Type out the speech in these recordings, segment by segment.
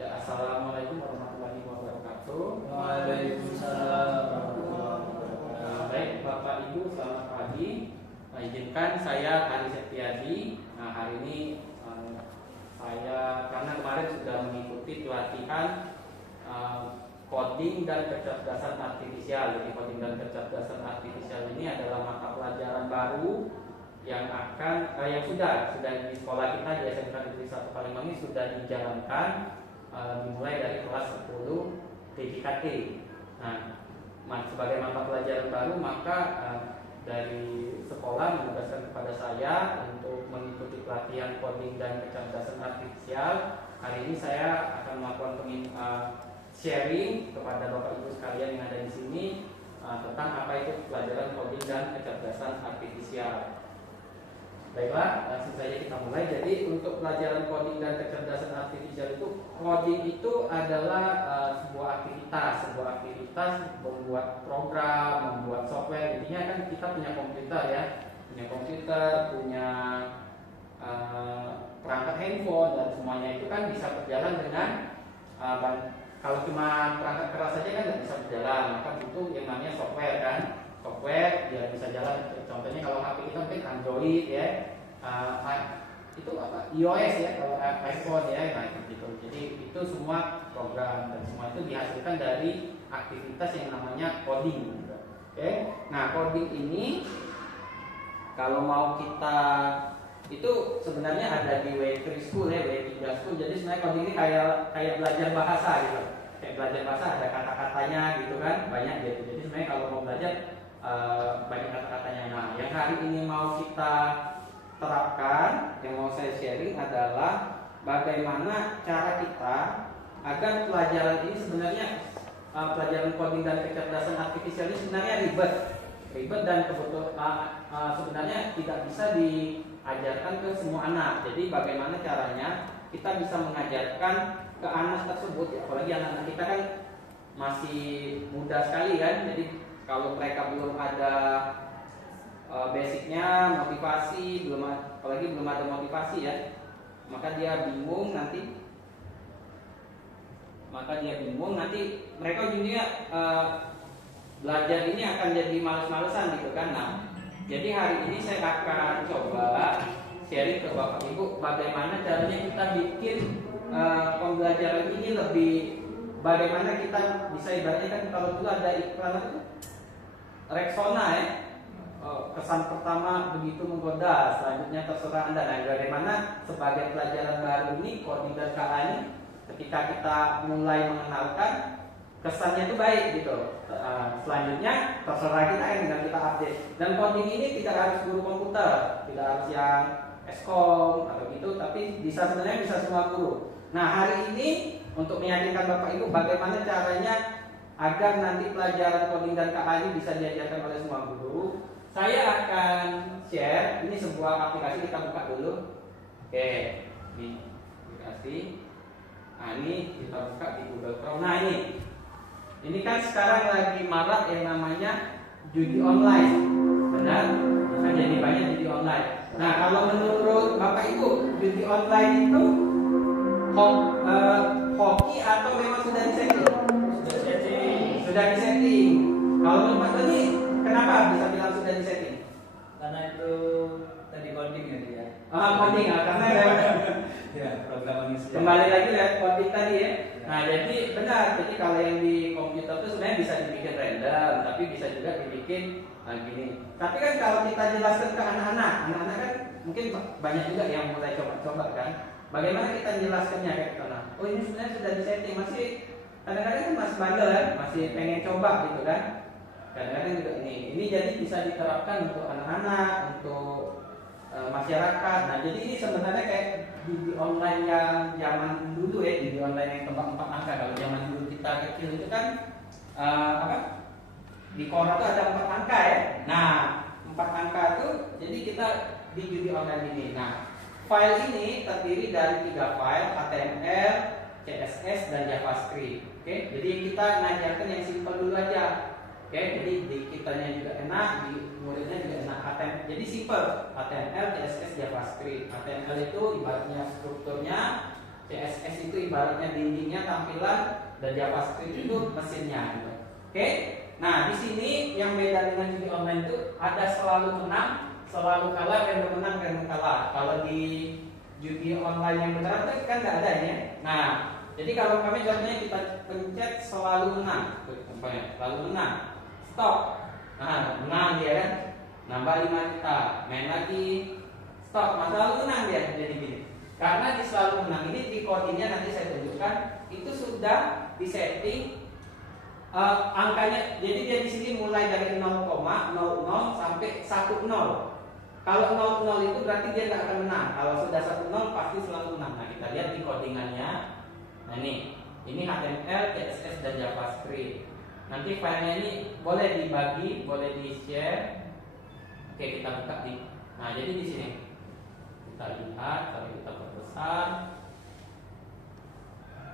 Ya, assalamualaikum warahmatullahi wabarakatuh. Waalaikumsalam warahmatullahi wabarakatuh. Baik, Bapak Ibu, selamat pagi. Izinkan saya Ari Septiadi. Nah, hari ini saya karena kemarin sudah mengikuti pelatihan coding dan kecerdasan artifisial. Jadi coding dan kecerdasan artifisial ini adalah mata pelajaran baru yang yang sudah di sekolah kita di SMK Negeri 1 Palembang ini sudah dijalankan, dimulai dari kelas 10 TJKT. Nah, sebagai mata pelajaran baru, maka dari sekolah menugaskan kepada saya untuk mengikuti pelatihan coding dan kecerdasan artifisial. Hari ini saya akan melakukan sharing kepada Bapak Ibu sekalian yang ada di sini tentang apa itu pelajaran coding dan kecerdasan artifisial. Baiklah, langsung saja kita mulai. Jadi untuk pelajaran coding dan kecerdasan artifisial itu, coding itu adalah sebuah aktivitas membuat program, membuat software. Intinya kan kita punya komputer ya, punya perangkat handphone, dan semuanya itu kan bisa berjalan dengan kalau cuma perangkat keras saja kan nggak bisa berjalan, maka butuh yang namanya software kan. Software biar bisa jalan. Contohnya kalau HP kita mungkin Android ya, itu apa? iOS ya, kalau iPhone ya, nah gitu. Jadi itu semua program dan semua itu dihasilkan dari aktivitas yang namanya coding. Oke. Nah, coding ini kalau mau kita itu sebenarnya ada di W3 School ya, W3 School. Jadi sebenarnya coding ini kayak belajar bahasa gitu. Kayak belajar bahasa ada kata-katanya gitu kan, banyak gitu. Jadi sebenarnya kalau mau belajar banyak kata-katanya. Nah, yang hari ini mau kita terapkan, yang mau saya sharing adalah bagaimana cara kita agar pelajaran ini sebenarnya pelajaran coding dan kecerdasan artifisial ini sebenarnya ribet dan sebenarnya tidak bisa diajarkan ke semua anak. Jadi bagaimana caranya kita bisa mengajarkan ke anak tersebut ya, apalagi anak-anak kita kan masih muda sekali kan. Jadi kalau mereka belum ada basicnya, motivasi, apalagi belum ada motivasi ya, maka dia bingung nanti. Mereka jadinya belajar ini akan jadi males-malesan gitu kan. Nah, jadi hari ini saya akan coba sharing ke Bapak Ibu bagaimana caranya kita bikin pembelajaran ini lebih, bagaimana kita bisa ibaratnya kan kalau dulu ada iklan itu Rexona ya, kesan pertama begitu menggoda, selanjutnya terserah Anda. Nah, bagaimana sebagai pelajaran baru ini coding dan KA ini ketika kita mulai mengenalkan kesannya itu baik gitu. Selanjutnya terserah kita, tinggal kita update. Dan coding ini tidak harus guru komputer, tidak harus yang Eskom atau gitu, tapi sebenarnya bisa semua guru. Nah, hari ini untuk meyakinkan Bapak Ibu bagaimana caranya agar nanti pelajaran coding dan KA ini bisa diajarkan oleh semua guru, saya akan share. Ini sebuah aplikasi, kita buka dulu. Oke, ini aplikasi. Nah, ini kita buka di Google Chrome. Nah, ini kan sekarang lagi marak yang namanya judi online, benar? Kan jadi banyak judi online. Nah, kalau menurut Bapak Ibu, judi online itu hoki atau memang sudah disetting? Sudah disetting. Kalau menurut Pak Tony, kenapa bisa bilang sudah disetting? Karena itu tadi coding ya dia. Coding karena ya, programming. Kembali lagi lihat coding tadi ya. Nah, jadi benar. Jadi kalau yang di komputer itu sebenarnya bisa dibikin random, tapi bisa juga dibikin gini. Tapi kan kalau kita jelaskan ke anak-anak kan mungkin banyak juga yang mulai coba-coba kan. Bagaimana kita jelaskannya kayak gitu? Nah, oh ini sebenarnya sudah disetting, masih kadang-kadang kan masih bandel kan, masih pengen coba gitu kan. Kadang-kadang juga ini jadi bisa diterapkan untuk anak-anak, untuk masyarakat. Nah, jadi ini sebenarnya kayak di online yang zaman dulu ya, di online yang tebak 4 angka. Kalau zaman dulu kita kecil itu kan di koran itu ada 4 angka ya. Nah, 4 angka itu jadi kita di judi online ini. Nah, file ini terdiri dari 3 file, HTML, CSS, dan JavaScript. Oke, jadi kita ngajarkan yang simpel dulu aja. Oke, jadi di kitanya juga enak, di muridnya juga enak. Jadi simpel, HTML, CSS, JavaScript. HTML itu ibaratnya strukturnya, CSS CSS itu ibaratnya dindingnya, tampilan, dan JavaScript itu mesinnya gitu. Oke. Nah, di sini yang beda dengan judi online itu ada selalu menang, selalu kalah, random menang, random kalah. Kalau di judi online yang beneran itu kan nggak ada ya. Nah, jadi kalau kami contohnya kita pencet selalu menang, contohnya selalu menang, stop. Nah, menang dia kan, nambah 5 juta, main lagi, stop, selalu menang dia. Jadi gini, karena di selalu menang ini di codingnya nanti saya tunjukkan itu sudah disetting angkanya. Jadi dia di sini mulai dari 0,00 sampai 10. Kalau 00 itu berarti dia nggak akan menang. Kalau sudah 10 pasti selalu menang. Nah, kita lihat di codingannya. Nah, ini HTML, CSS dan JavaScript. Nanti filenya ini boleh dibagi, boleh di-share. Oke, kita buka di. Nah, jadi di sini kita lihat, tapi kita perbesar.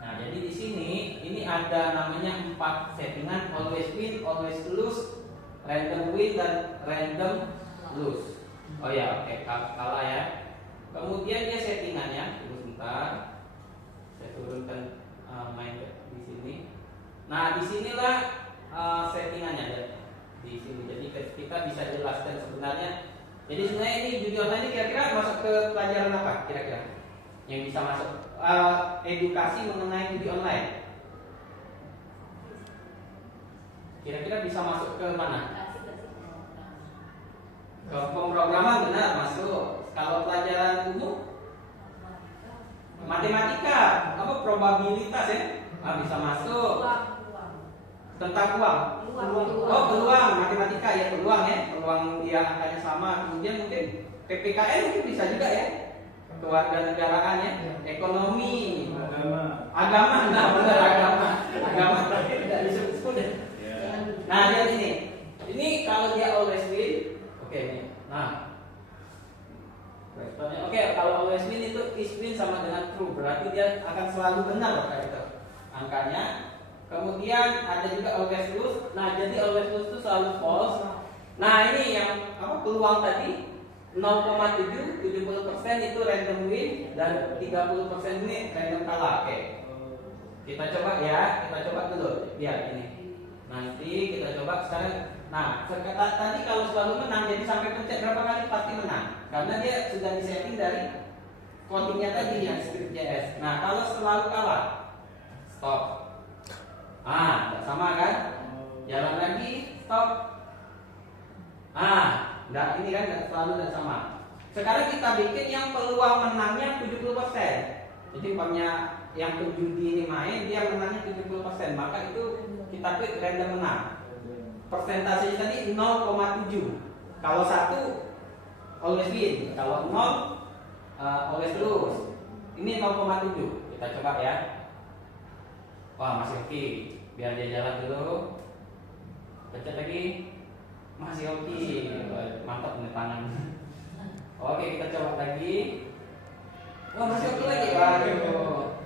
Nah, jadi di sini ini ada namanya 4 settingan: always win, always lose, random win, dan random lose. Oh ya, oke, kalah ya. Kemudian dia settingannya, tunggu sebentar, saya turunkan main di sini. Nah, disinilah settingannya di sini. Jadi kita bisa jelaskan sebenarnya. Jadi sebenarnya ini judi online ini kira-kira masuk ke pelajaran apa? Kira-kira yang bisa masuk edukasi mengenai judi online. Kira-kira bisa masuk ke mana? Ke pemrograman, benar, masuk. Kalau pelajaran umum, matematika, apa probabilitas ya, bisa masuk. Tentang uang. Oh, peluang, matematika ya, peluang ya, peluang dia angkanya sama. Kemudian mungkin PPKN mungkin bisa juga ya, kewarganegaraan ya, ekonomi, agama, nah benar agama terakhir tidak disebut ya. Nah, lihat ini kalau dia always win, oke nih. Nah, responnya oke, kalau always win itu is win sama dengan true, berarti dia akan selalu benar kayak itu angkanya. Kemudian ada juga always lose. Nah, jadi always lose itu selalu false. Nah, ini yang peluang tadi 0,7, 70% itu random win dan 30% ini random kalah. Oke. Kita coba ya, kita coba dulu. Lihat ini. Nanti kita coba sekarang. Nah, tadi kalau selalu menang, jadi sampai pencet berapa kali pasti menang. Karena dia sudah disetting dari codingnya tadi yang script.js. Nah, kalau selalu kalah, stop. Tidak sama kan? Jalan lagi, stop. Enggak, ini kan selalu tidak sama. Sekarang kita bikin yang peluang menangnya 70%. Jadi umpamanya yang penjudi ini main, dia menangnya 70%, maka itu kita klik random menang. Persentasenya tadi 0,7. Kalau 1 always win, kalau 0 always lose. Ini 0,7. Kita coba ya. Wah, masih oke. Biar dia jalan dulu. Pencet lagi. Masih oke. Mantap nih tangan. Oke, kita coba lagi. Wah, masih oke lagi. Waduh.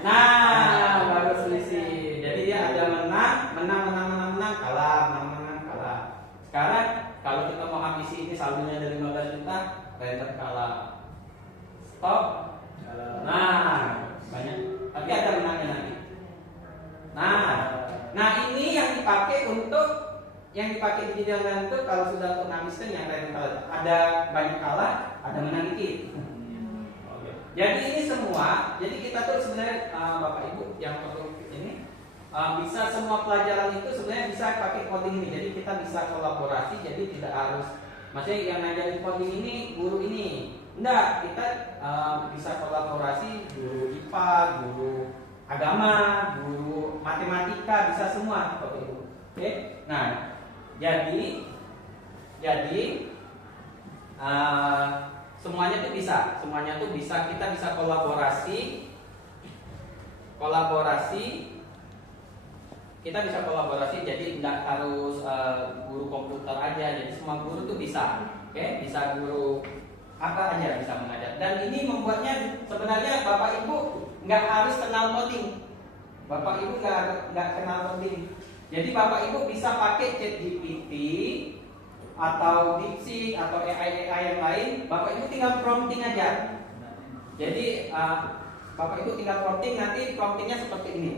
Nah, baru selisih. Jadi dia ada menang, kalah. Sekarang kalau kita mau habisi ini saldonya dari 15 juta, random kalah. Stop. Nah, banyak. Tapi ada menangnya nanti. Nah, ini yang dipakai di judi online itu kalau sudah untuk namiskan yang random kalah. Ada banyak kalah, ada menang dikit. Jadi ini semua, jadi kita tuh sebenarnya Bapak Ibu yang perlu ini bisa semua pelajaran itu sebenarnya bisa pakai coding ini. Jadi kita bisa kolaborasi, jadi tidak harus maksudnya yang ngajarin coding ini guru ini. Enggak, kita bisa kolaborasi guru IPA, guru agama, guru matematika, bisa semua Bapak Ibu. Oke. Nah, jadi semuanya tuh bisa kita bisa kolaborasi, jadi tidak harus guru komputer aja, jadi semua guru tuh bisa, oke? Bisa guru apa aja bisa mengajar, dan ini membuatnya sebenarnya Bapak Ibu nggak harus kenal coding, nggak kenal coding, jadi Bapak Ibu bisa pakai ChatGPT atau DeepSeek atau AI yang lain, Bapak Ibu tinggal prompting aja. Jadi Bapak Ibu tinggal prompting, nanti promptingnya seperti ini.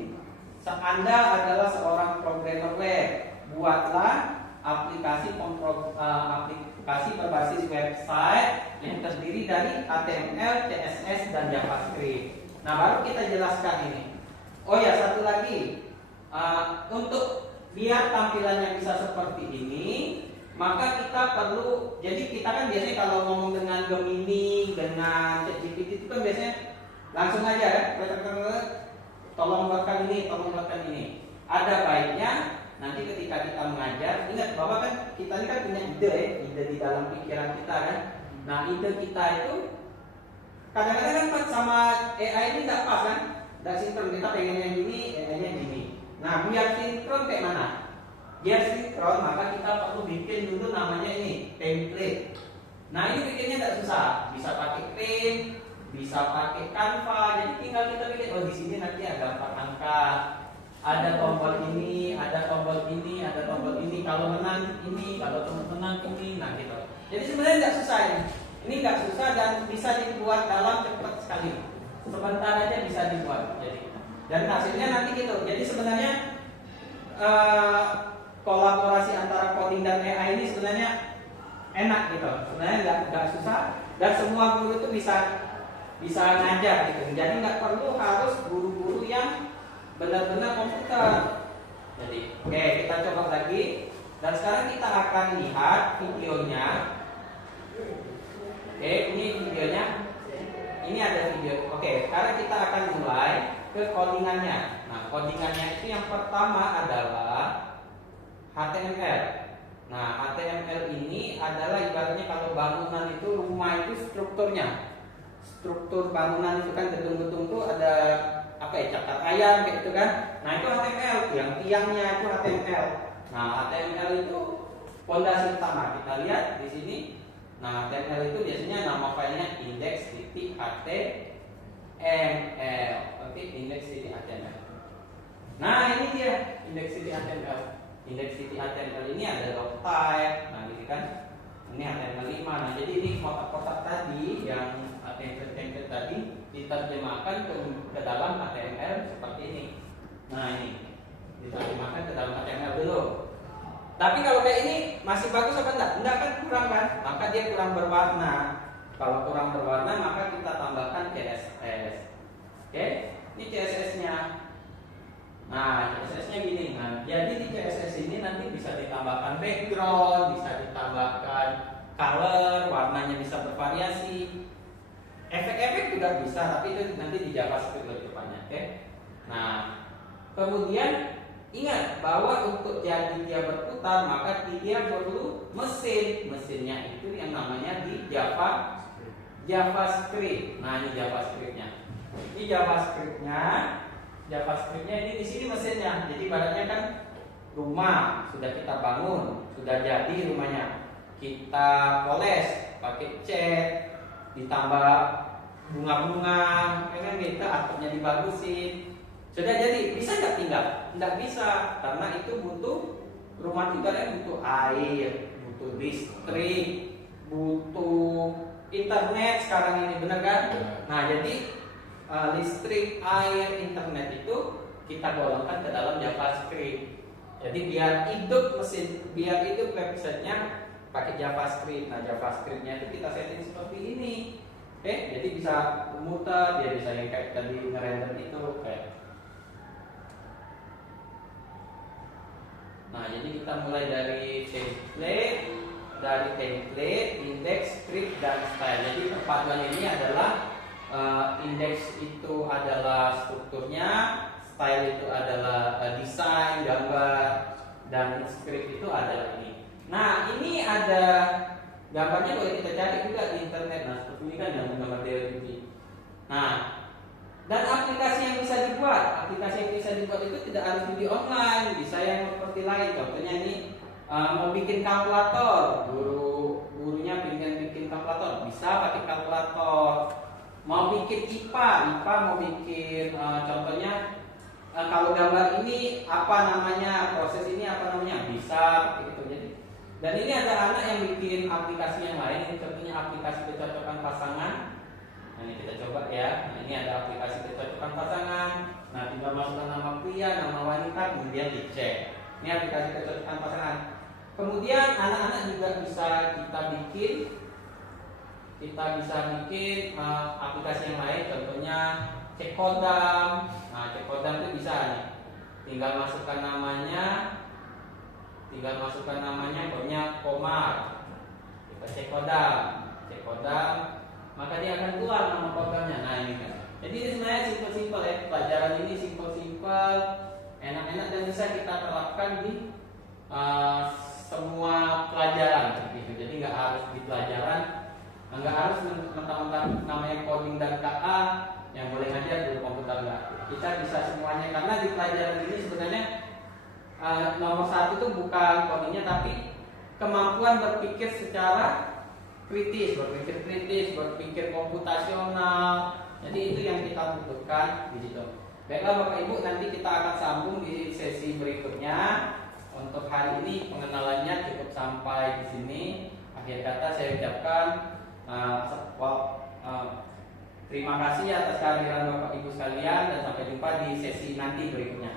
Anda adalah seorang programmer web, buatlah aplikasi aplikasi berbasis website yang terdiri dari HTML, CSS, dan JavaScript. Nah, baru kita jelaskan ini. Oh ya, satu lagi, untuk biar tampilannya bisa seperti ini, maka kita perlu, jadi kita kan biasanya kalau ngomong dengan Gemini, dengan ChatGPT itu kan biasanya langsung aja ya, tolong buatkan ini, tolong buatkan ini. Ada baiknya nanti ketika kita mengajar, ingat bahwa kan kita ini kan punya ide ya, ide di dalam pikiran kita kan. Nah, ide kita itu kadang-kadang kan sama AI ini tidak pas kan, tidak sinkron. Kita pengennya gini, AI-nya gini. Nah, biar sinkron kayak mana? Biar sinkron, maka kita perlu bikin dulu namanya ini template. Nah, ini bikinnya tidak susah, bisa pakai Paint, bisa pakai Canva. Jadi tinggal kita bikin. Oh, di sini nanti ada 4 angka, ada tombol ini, ada tombol ini, ada tombol ini. Kalau menang ini, kalau menang ini, nah gitu. Jadi sebenarnya tidak susah ini. Ini nggak susah dan bisa dibuat dalam cepat sekali. Sebentar aja bisa dibuat. Jadi dan hasilnya nanti gitu. Jadi sebenarnya kolaborasi antara coding dan AI ini sebenarnya enak gitu. Sebenarnya nggak susah dan semua guru itu bisa ngajar gitu. Jadi nggak perlu harus guru-guru yang benar-benar komputer. Jadi oke, kita coba lagi. Dan sekarang kita akan lihat videonya. Oke, ini videonya. Ini ada video. Oke, sekarang kita akan mulai ke codingannya. Nah, codingannya itu yang pertama adalah HTML. Nah, HTML ini adalah ibaratnya kalau bangunan itu, rumah itu strukturnya. Struktur bangunan itu kan gedung-gedung itu ada apa ya, cacat ayam kayak gitu kan. Nah, itu HTML, tiang-tiangnya itu HTML. Nah, HTML itu fondasi utama. Kita lihat di sini. Nah, HTML itu biasanya nama filenya index.html. Oke, index.html. Nah, ini dia index.html. Index.html ini ada log type. Nah, gitu kan. Ini HTML5. Nah, jadi ini kotak-kotak tadi yang template tadi diterjemahkan ke dalam HTML seperti ini. Nah, ini diterjemahkan ke dalam HTML dulu. Tapi kalau kayak ini masih bagus apa enggak? Enggak kan, kurang kan? Maka dia kurang berwarna. Kalau kurang berwarna maka kita tambahkan CSS. Oke, ini CSS-nya. Nah, CSS-nya gini. Nah, jadi di CSS ini nanti bisa ditambahkan background, bisa ditambahkan color, warnanya bisa bervariasi. Efek-efek juga bisa, tapi itu nanti di JavaScript lebih banyak. Oke. Nah, kemudian ingat bahwa untuk jadi dia berputar maka dia perlu mesinnya itu yang namanya di JavaScript. Nah, ini JavaScriptnya. Ini JavaScriptnya ini di sini mesinnya. Jadi ibaratnya kan rumah sudah kita bangun, sudah jadi rumahnya. Kita poles pakai cat, ditambah bunga-bunga, kan gitu, atapnya dibagusin. Sudah jadi, bisa nggak tinggal? Nggak bisa, karena itu butuh rumah tinggalnya butuh air, butuh listrik, butuh internet sekarang ini, benar kan? Nah, jadi listrik, air, internet itu kita golongkan ke dalam JavaScript. Jadi biar hidup websitenya pakai JavaScript. Nah, JavaScriptnya itu kita setting seperti ini. Oke, jadi bisa muter, dia bisa yang kayak tadi ngerender itu kayak. Nah, jadi kita mulai dari template, index, script, dan style. Jadi perpaduan ini adalah index itu adalah strukturnya, style itu adalah desain, gambar, dan script itu adalah ini. Nah, ini ada gambarnya, boleh kita cari juga di internet. Nah, seperti ini kan yang gambar DLG. Nah, dan aplikasi yang bisa dibuat itu tidak harus video online, bisa yang seperti lain. Contohnya ini mau bikin kalkulator, gurunya bikin kalkulator, bisa pakai kalkulator. Mau bikin IPA mau bikin contohnya kalau gambar ini apa namanya, proses ini apa namanya, bisa pakai itu. Jadi, dan ini ada anak yang bikin aplikasi yang lain, ini contohnya aplikasi kecocokan pasangan. Nah, ini kita coba ya. Nah, ini ada aplikasi kecocokan pasangan. Nah, tinggal masukkan nama pria, nama wanita, kemudian dicek. Ini aplikasi kecocokan pasangan. Kemudian anak-anak juga bisa kita bisa bikin aplikasi yang lain, contohnya cek kodam. Nah, cek kodam itu bisa nih. Tinggal masukkan namanya, pokoknya Komar. Kita cek kodam, maka dia akan keluar nama kodamnya. Nah, ini kan. Jadi ini sebenarnya simpel-simpel ya. Pelajaran ini simpel-simpel, enak-enak dan bisa kita terapkan di semua pelajaran gitu. Jadi nggak harus di pelajaran, nggak harus mentang-mentang namanya coding dan KA yang boleh ngajar di komputer, nggak. Kita bisa semuanya karena di pelajaran ini sebenarnya nomor satu itu bukan codingnya tapi kemampuan berpikir secara kritis, berpikir komputasional. Jadi itu yang kita butuhkan di situ. Baiklah Bapak Ibu, nanti kita akan sambung di sesi berikutnya. Untuk hari ini pengenalannya cukup sampai di sini. Akhir kata saya ucapkan terima kasih atas kehadiran Bapak Ibu sekalian dan sampai jumpa di sesi nanti berikutnya.